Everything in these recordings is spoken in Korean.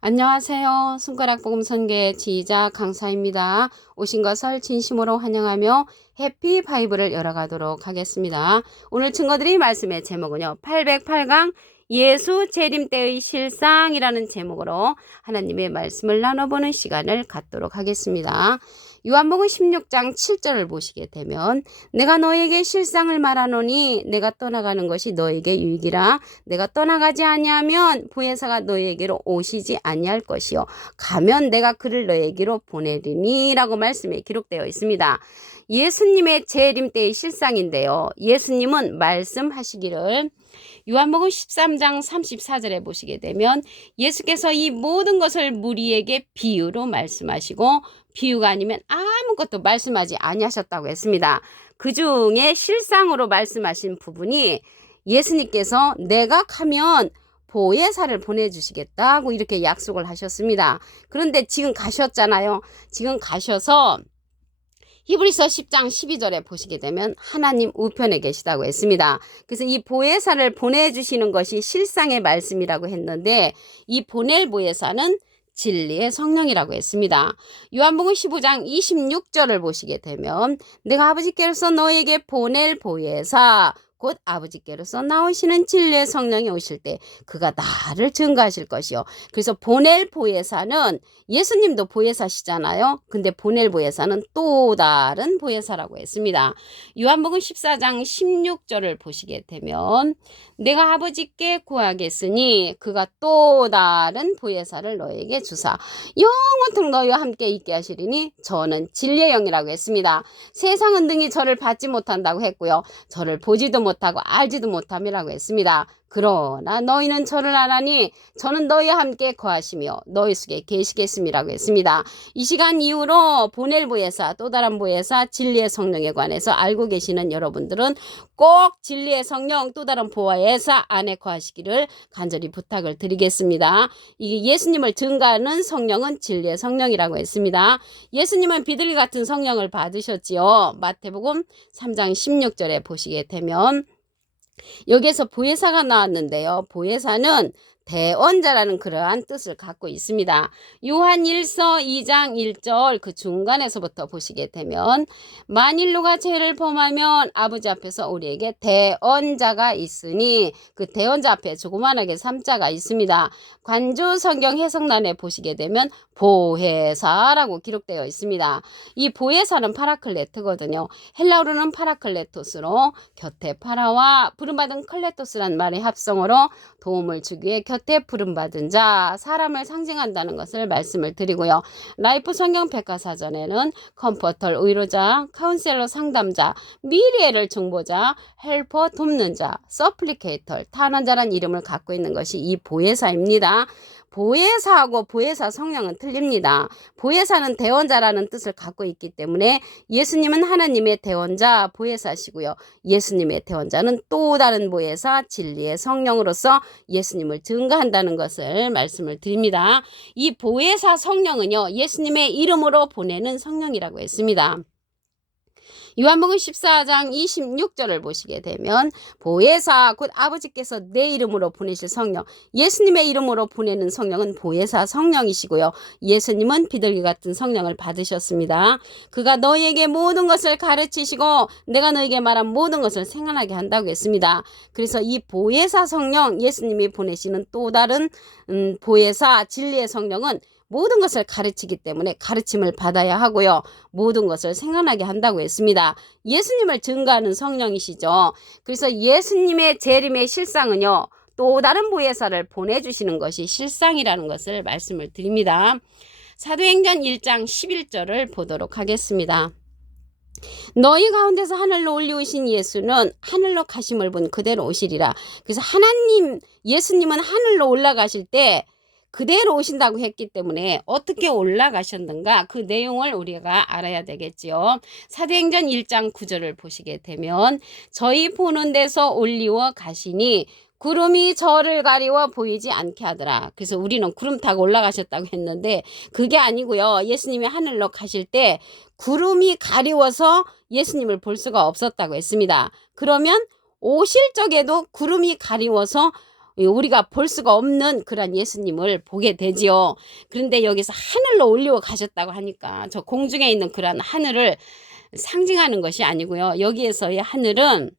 안녕하세요. 손가락 복음 선교의 지휘자 강사입니다. 오신 것을 진심으로 환영하며 해피 바이블을 열어가도록 하겠습니다. 오늘 증거드릴 말씀의 제목은요. 808강 예수 재림 때의 실상이라는 제목으로 하나님의 말씀을 나눠보는 시간을 갖도록 하겠습니다. 요한복음 16장 7절을 보시게 되면 내가 너에게 실상을 말하노니 내가 떠나가는 것이 너에게 유익이라. 내가 떠나가지 아니하면 보혜사가 너에게로 오시지 아니할 것이요 가면 내가 그를 너에게로 보내리니 라고 말씀에 기록되어 있습니다. 예수님의 재림 때의 실상인데요. 예수님은 말씀하시기를 요한복음 13장 34절에 보시게 되면 예수께서 이 모든 것을 무리에게 비유로 말씀하시고 비유가 아니면 아무것도 말씀하지 아니하셨다고 했습니다. 그 중에 실상으로 말씀하신 부분이 예수님께서 내가 가면 보혜사를 보내주시겠다고 이렇게 약속을 하셨습니다. 그런데 지금 가셨잖아요. 지금 가셔서 히브리서 10장 12절에 보시게 되면 하나님 우편에 계시다고 했습니다. 그래서 이 보혜사를 보내주시는 것이 실상의 말씀이라고 했는데 이 보낼 보혜사는 진리의 성령이라고 했습니다. 요한복음 15장 26절을 보시게 되면 내가 아버지께로서 너에게 보낼 보혜사 곧 아버지께로서 나오시는 진리의 성령이 오실 때 그가 나를 증거하실 것이요. 그래서 보낼 보혜사는 예수님도 보혜사시잖아요. 근데 보낼 보혜사는 또 다른 보혜사라고 했습니다. 요한복음 14장 16절을 보시게 되면 내가 아버지께 구하겠으니 그가 또 다른 보혜사를 너에게 주사 영원토록 너희와 함께 있게 하시리니 저는 진리의 영이라고 했습니다. 세상은 능히 저를 받지 못한다고 했고요. 저를 보지도 못하고 알지도 못함이라고 했습니다. 그러나 너희는 저를 아나니 저는 너희와 함께 거하시며 너희 속에 계시겠음이라고 했습니다. 이 시간 이후로 보낼 보혜사 또 다른 보혜사 진리의 성령에 관해서 알고 계시는 여러분들은 꼭 진리의 성령 또 다른 보혜사 안에 거하시기를 간절히 부탁을 드리겠습니다. 이게 예수님을 증거하는 성령은 진리의 성령이라고 했습니다. 예수님은 비둘기 같은 성령을 받으셨지요. 마태복음 3장 16절에 보시게 되면 여기에서 보혜사가 나왔는데요. 보혜사는 대언자라는 그러한 뜻을 갖고 있습니다. 요한 1서 2장 1절 그 중간에서부터 보시게 되면 만일 누가 죄를 범하면 아버지 앞에서 우리에게 대언자가 있으니 그 대언자 앞에 조그만하게 3자가 있습니다. 관주 성경 해석란에 보시게 되면 보혜사라고 기록되어 있습니다. 이 보혜사는 파라클레트거든요. 헬라어로는 파라클레토스로 곁에 파라와 부름받은 클레토스란 말의 합성어로 도움을 주기 위해 곁에 부름받은 자, 사람을 상징한다는 것을 말씀을 드리고요. 라이프 성경 백과사전에는 컴포터, 위로자, 카운셀러, 상담자, 미리엘을 중보자, 헬퍼, 돕는 자, 서플리케이터, 탄원자란 이름을 갖고 있는 것이 이 보혜사입니다. 보혜사하고 보혜사 성령은 틀립니다. 보혜사는 대원자라는 뜻을 갖고 있기 때문에 예수님은 하나님의 대원자 보혜사시고요. 예수님의 대원자는 또 다른 보혜사 진리의 성령으로서 예수님을 증거한다는 것을 말씀을 드립니다. 이 보혜사 성령은요. 예수님의 이름으로 보내는 성령이라고 했습니다. 요한복음 14장 26절을 보시게 되면 보혜사 곧 아버지께서 내 이름으로 보내실 성령 예수님의 이름으로 보내는 성령은 보혜사 성령이시고요. 예수님은 비둘기 같은 성령을 받으셨습니다. 그가 너희에게 모든 것을 가르치시고 내가 너희에게 말한 모든 것을 생각나게 한다고 했습니다. 그래서 이 보혜사 성령 예수님이 보내시는 또 다른 보혜사 진리의 성령은 모든 것을 가르치기 때문에 가르침을 받아야 하고요. 모든 것을 생각나게 한다고 했습니다. 예수님을 증거하는 성령이시죠. 그래서 예수님의 재림의 실상은요. 또 다른 보혜사를 보내주시는 것이 실상이라는 것을 말씀을 드립니다. 사도행전 1장 11절을 보도록 하겠습니다. 너희 가운데서 하늘로 올리우신 예수는 하늘로 가심을 본 그대로 오시리라. 그래서 하나님 예수님은 하늘로 올라가실 때 그대로 오신다고 했기 때문에 어떻게 올라가셨는가 그 내용을 우리가 알아야 되겠지요. 사도행전 1장 9절을 보시게 되면 저희 보는 데서 올리워 가시니 구름이 저를 가리워 보이지 않게 하더라. 그래서 우리는 구름 타고 올라가셨다고 했는데 그게 아니고요. 예수님이 하늘로 가실 때 구름이 가리워서 예수님을 볼 수가 없었다고 했습니다. 그러면 오실 적에도 구름이 가리워서 우리가 볼 수가 없는 그런 예수님을 보게 되지요. 그런데 여기서 하늘로 올리고 가셨다고 하니까 저 공중에 있는 그런 하늘을 상징하는 것이 아니고요. 여기에서의 하늘은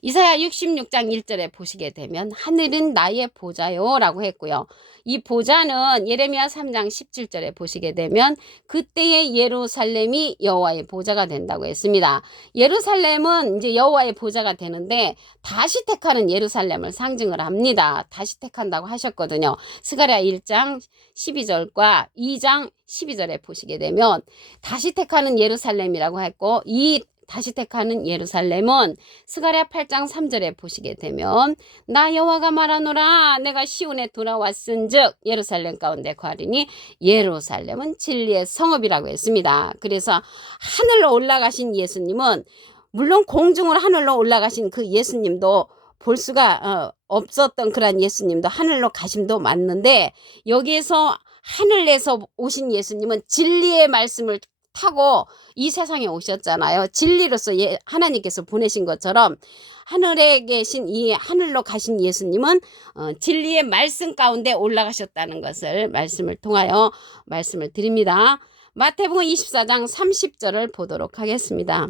이사야 66장 1절에 보시게 되면 하늘은 나의 보좌요 라고 했고요. 이 보좌는 예레미야 3장 17절에 보시게 되면 그때의 예루살렘이 여호와의 보좌가 된다고 했습니다. 예루살렘은 이제 여호와의 보좌가 되는데 다시 택하는 예루살렘을 상징을 합니다. 다시 택한다고 하셨거든요. 스가랴 1장 12절과 2장 12절에 보시게 되면 다시 택하는 예루살렘이라고 했고 이 다시 택하는 예루살렘은 스가랴 8장 3절에 보시게 되면 나 여호와가 말하노라 내가 시온에 돌아왔은즉 예루살렘 가운데 거하리니 예루살렘은 진리의 성읍이라고 했습니다. 그래서 하늘로 올라가신 예수님은 물론 공중으로 하늘로 올라가신 그 예수님도 볼 수가 없었던 그런 예수님도 하늘로 가심도 맞는데 여기에서 하늘에서 오신 예수님은 진리의 말씀을 타고 이 세상에 오셨잖아요. 진리로서 하나님께서 보내신 것처럼 하늘에 계신 이 하늘로 가신 예수님은 진리의 말씀 가운데 올라가셨다는 것을 말씀을 통하여 말씀을 드립니다. 마태복음 24장 30절을 보도록 하겠습니다.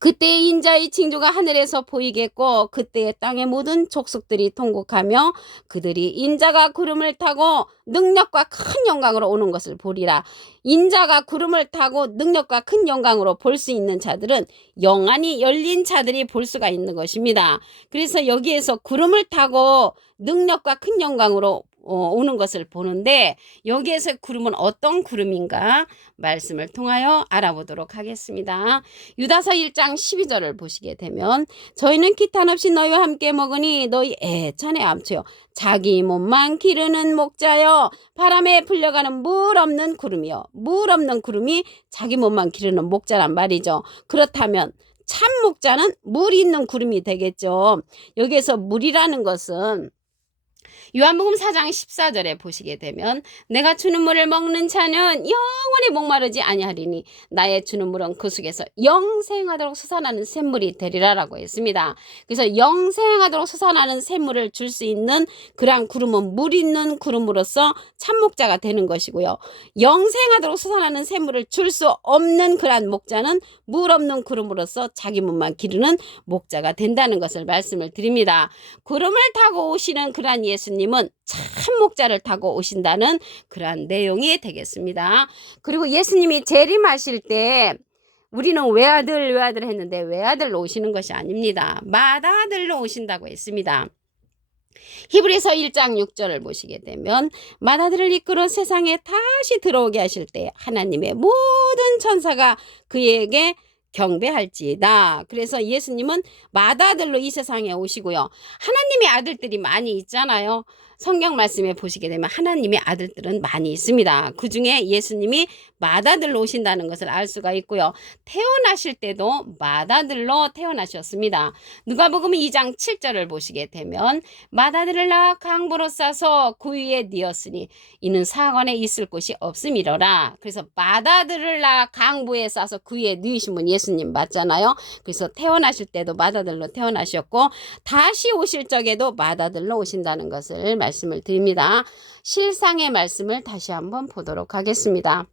그때의 인자의 징조가 하늘에서 보이겠고 그때의 땅의 모든 족속들이 통곡하며 그들이 인자가 구름을 타고 능력과 큰 영광으로 오는 것을 보리라. 인자가 구름을 타고 능력과 큰 영광으로 볼 수 있는 자들은 영안이 열린 자들이 볼 수가 있는 것입니다. 그래서 여기에서 구름을 타고 능력과 큰 영광으로 오는 것을 보는데 여기에서 구름은 어떤 구름인가 말씀을 통하여 알아보도록 하겠습니다. 유다서 1장 12절을 보시게 되면 저희는 기탄 없이 너희와 함께 먹으니 너희 애찬에 암초요 자기 몸만 기르는 목자여 바람에 풀려가는 물 없는 구름이요 물 없는 구름이 자기 몸만 기르는 목자란 말이죠. 그렇다면 참 목자는 물 있는 구름이 되겠죠. 여기에서 물이라는 것은 요한복음 4장 14절에 보시게 되면 내가 주는 물을 먹는 자는 영원히 목마르지 아니하리니 나의 주는 물은 그 속에서 영생하도록 솟아나는 샘물이 되리라라고 했습니다. 그래서 영생하도록 솟아나는 샘물을 줄 수 있는 그러한 구름은 물 있는 구름으로서 참목자가 되는 것이고요. 영생하도록 솟아나는 샘물을 줄 수 없는 그러한 목자는 물 없는 구름으로서 자기 몸만 기르는 목자가 된다는 것을 말씀을 드립니다. 구름을 타고 오시는 그러한 예수님은 참 목자를 타고 오신다는 그러한 내용이 되겠습니다. 그리고 예수님이 재림하실 때 우리는 외아들 했는데 외아들로 오시는 것이 아닙니다. 맏아들로 오신다고 했습니다. 히브리서 1장 6절을 보시게 되면 맏아들을 이끌어 세상에 다시 들어오게 하실 때 하나님의 모든 천사가 그에게 경배할지이다. 그래서 예수님은 맏아들로 이 세상에 오시고요. 하나님의 아들들이 많이 있잖아요. 성경 말씀에 보시게 되면 하나님의 아들들은 많이 있습니다. 그 중에 예수님이 맏아들로 오신다는 것을 알 수가 있고요. 태어나실 때도 맏아들로 태어나셨습니다. 누가복음 2장 7절을 보시게 되면 맏아들을 낳아 강보로 싸서 그 위에 뉘었으니 이는 사관에 있을 곳이 없음이로라. 그래서 맏아들을 낳아 강보에 싸서 그 위에 뉘으신 분 예수님 맞잖아요. 그래서 태어나실 때도 맏아들로 태어나셨고 다시 오실 적에도 맏아들로 오신다는 것을 말씀을 드립니다. 실상의 말씀을 다시 한번 보도록 하겠습니다.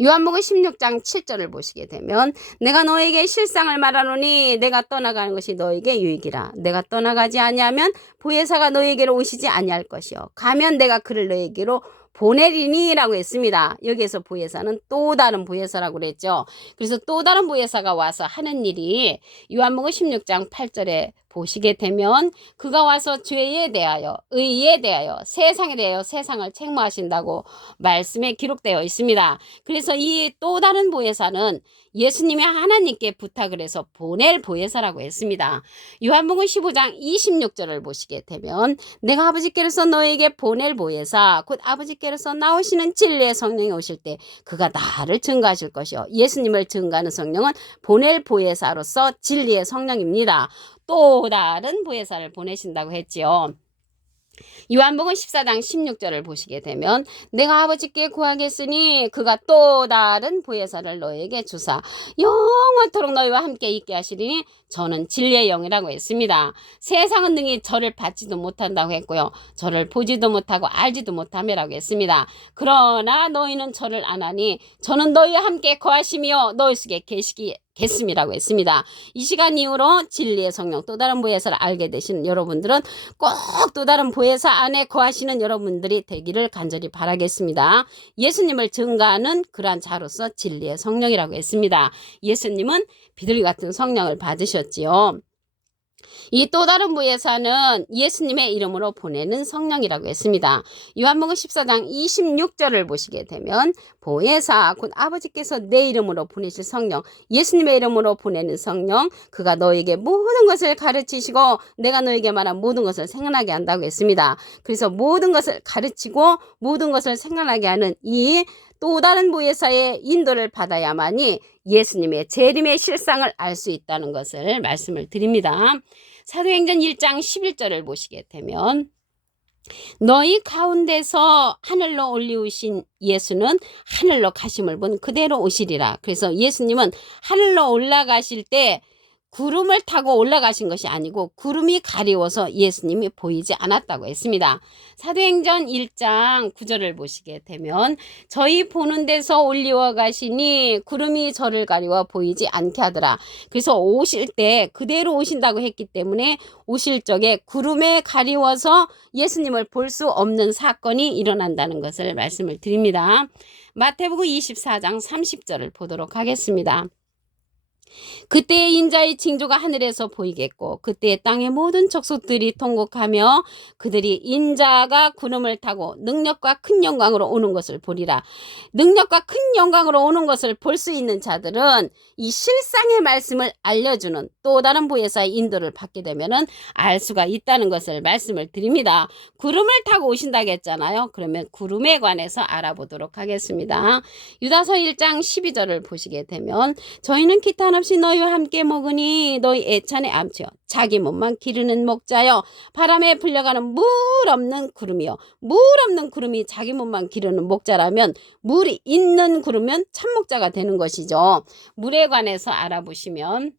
요한복음 16장 7절을 보시게 되면 내가 너에게 실상을 말하노니 내가 떠나가는 것이 너에게 유익이라. 내가 떠나가지 아니하면 보혜사가 너에게로 오시지 아니할 것이요 가면 내가 그를 너에게로 보내리니 라고 했습니다. 여기에서 보혜사는 또 다른 보혜사라고 그랬죠. 그래서 또 다른 보혜사가 와서 하는 일이 요한복음 16장 8절에 보시게 되면 그가 와서 죄에 대하여 의에 대하여 세상에 대하여 세상을 책무하신다고 말씀에 기록되어 있습니다. 그래서 이 또 다른 보혜사는 예수님이 하나님께 부탁을 해서 보낼 보혜사라고 했습니다. 요한복음 15장 26절을 보시게 되면 내가 아버지께로서 너에게 보낼 보혜사 곧 아버지께로서 나오시는 진리의 성령이 오실 때 그가 나를 증거하실 것이요 예수님을 증거하는 성령은 보낼 보혜사로서 진리의 성령입니다. 또 다른 보혜사를 보내신다고 했지요. 요한복음 14장 16절을 보시게 되면 내가 아버지께 구하겠으니 그가 또 다른 보혜사를 너에게 주사 영원토록 너희와 함께 있게 하시리니 저는 진리의 영이라고 했습니다. 세상은 능히 저를 받지도 못한다고 했고요. 저를 보지도 못하고 알지도 못함이라고 했습니다. 그러나 너희는 저를 아나니 저는 너희와 함께 거하시며 너희 속에 계시겠음이라고 했습니다. 이 시간 이후로 진리의 성령 또 다른 보혜사를 알게 되신 여러분들은 꼭 또 다른 보혜사 안에 거하시는 여러분들이 되기를 간절히 바라겠습니다. 예수님을 증거하는 그러한 자로서 진리의 성령이라고 했습니다. 예수님은 비둘기 같은 성령을 받으셨지요. 이 또 다른 보혜사는 예수님의 이름으로 보내는 성령이라고 했습니다. 요한복음 14장 26절을 보시게 되면 보혜사 곧 아버지께서 내 이름으로 보내실 성령, 예수님의 이름으로 보내는 성령, 그가 너에게 모든 것을 가르치시고 내가 너에게 말한 모든 것을 생각나게 한다고 했습니다. 그래서 모든 것을 가르치고 모든 것을 생각나게 하는 이 또 다른 보혜사의 인도를 받아야만이 예수님의 재림의 실상을 알 수 있다는 것을 말씀을 드립니다. 사도행전 1장 11절을 보시게 되면 너희 가운데서 하늘로 올리우신 예수는 하늘로 가심을 본 그대로 오시리라. 그래서 예수님은 하늘로 올라가실 때 구름을 타고 올라가신 것이 아니고 구름이 가리워서 예수님이 보이지 않았다고 했습니다. 사도행전 1장 9절을 보시게 되면 저희 보는 데서 올리워 가시니 구름이 저를 가리워 보이지 않게 하더라. 그래서 오실 때 그대로 오신다고 했기 때문에 오실 적에 구름에 가리워서 예수님을 볼 수 없는 사건이 일어난다는 것을 말씀을 드립니다. 마태복음 24장 30절을 보도록 하겠습니다. 그때의 인자의 징조가 하늘에서 보이겠고 그때의 땅의 모든 족속들이 통곡하며 그들이 인자가 구름을 타고 능력과 큰 영광으로 오는 것을 보리라. 능력과 큰 영광으로 오는 것을 볼 수 있는 자들은 이 실상의 말씀을 알려주는 또 다른 보혜사의 인도를 받게 되면 알 수가 있다는 것을 말씀을 드립니다. 구름을 타고 오신다고 했잖아요. 그러면 구름에 관해서 알아보도록 하겠습니다. 유다서 1장 12절을 보시게 되면 저희는 기탄 없이 너희와 함께 먹으니 너희 애찬에 암치어 자기 몸만 기르는 목자여 바람에 불려가는 물 없는 구름이요. 물 없는 구름이 자기 몸만 기르는 목자라면 물이 있는 구름은 참목자가 되는 것이죠. 물에 관해서 알아보시면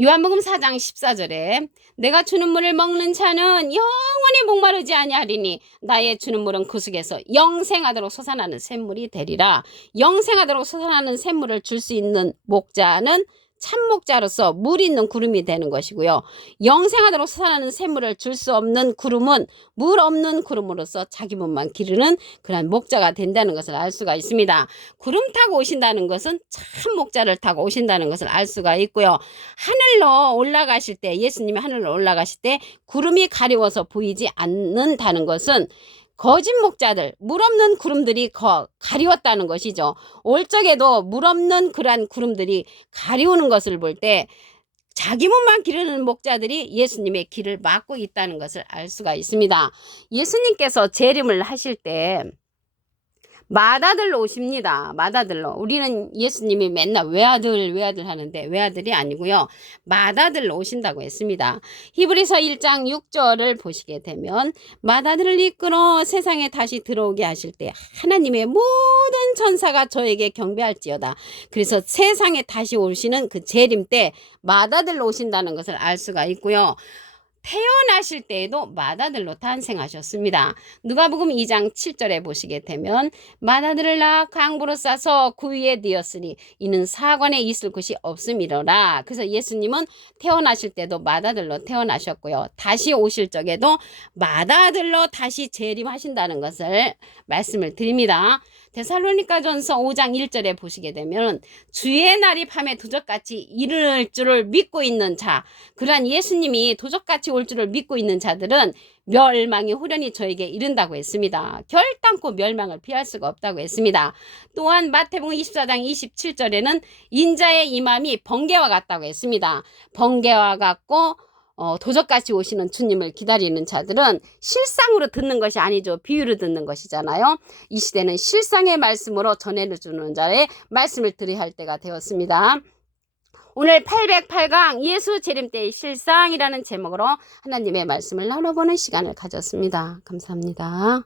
요한복음 4장 14절에 내가 주는 물을 먹는 자는 영원히 목마르지 아니하리니 나의 주는 물은 그 속에서 영생하도록 솟아나는 샘물이 되리라. 영생하도록 솟아나는 샘물을 줄 수 있는 목자는 참목자로서 물 있는 구름이 되는 것이고요. 영생하도록 솟아나는 샘물을 줄 수 없는 구름은 물 없는 구름으로서 자기 몸만 기르는 그런 목자가 된다는 것을 알 수가 있습니다. 구름 타고 오신다는 것은 참목자를 타고 오신다는 것을 알 수가 있고요. 하늘로 올라가실 때 예수님이 하늘로 올라가실 때 구름이 가리워서 보이지 않는다는 것은 거짓 목자들, 물 없는 구름들이 가리웠다는 것이죠. 올 적에도 물 없는 그러한 구름들이 가리우는 것을 볼 때 자기 몸만 기르는 목자들이 예수님의 길을 막고 있다는 것을 알 수가 있습니다. 예수님께서 재림을 하실 때 맏아들로 오십니다. 맏아들로. 우리는 예수님이 맨날 외아들 하는데 외아들이 아니고요. 맏아들로 오신다고 했습니다. 히브리서 1장 6절을 보시게 되면 맏아들을 이끌어 세상에 다시 들어오게 하실 때 하나님의 모든 천사가 저에게 경배할지어다. 그래서 세상에 다시 오시는 그 재림 때 맏아들로 오신다는 것을 알 수가 있고요. 태어나실 때에도 맏아들로 탄생하셨습니다. 누가복음 2장 7절에 보시게 되면 맏아들을 낳아 강보로 싸서 그 위에 뉘었으니 이는 사관에 있을 곳이 없음이로라. 그래서 예수님은 태어나실 때도 맏아들로 태어나셨고요. 다시 오실 적에도 맏아들로 다시 재림하신다는 것을 말씀을 드립니다. 데살로니가전서 5장 1절에 보시게 되면 주의 날이 밤에 도적같이 이를 줄을 믿고 있는 자, 그러한 예수님이 도적같이 올 줄을 믿고 있는 자들은 멸망이 후련히 저에게 이른다고 했습니다. 결단코 멸망을 피할 수가 없다고 했습니다. 또한 마태복음 24장 27절에는 인자의 임함이 번개와 같다고 했습니다. 번개와 같고 도적같이 오시는 주님을 기다리는 자들은 실상으로 듣는 것이 아니죠. 비유로 듣는 것이잖아요. 이 시대는 실상의 말씀으로 전해주는 자의 말씀을 들어야 할 때가 되었습니다. 오늘 808강 예수 재림 때의 실상이라는 제목으로 하나님의 말씀을 나눠보는 시간을 가졌습니다. 감사합니다.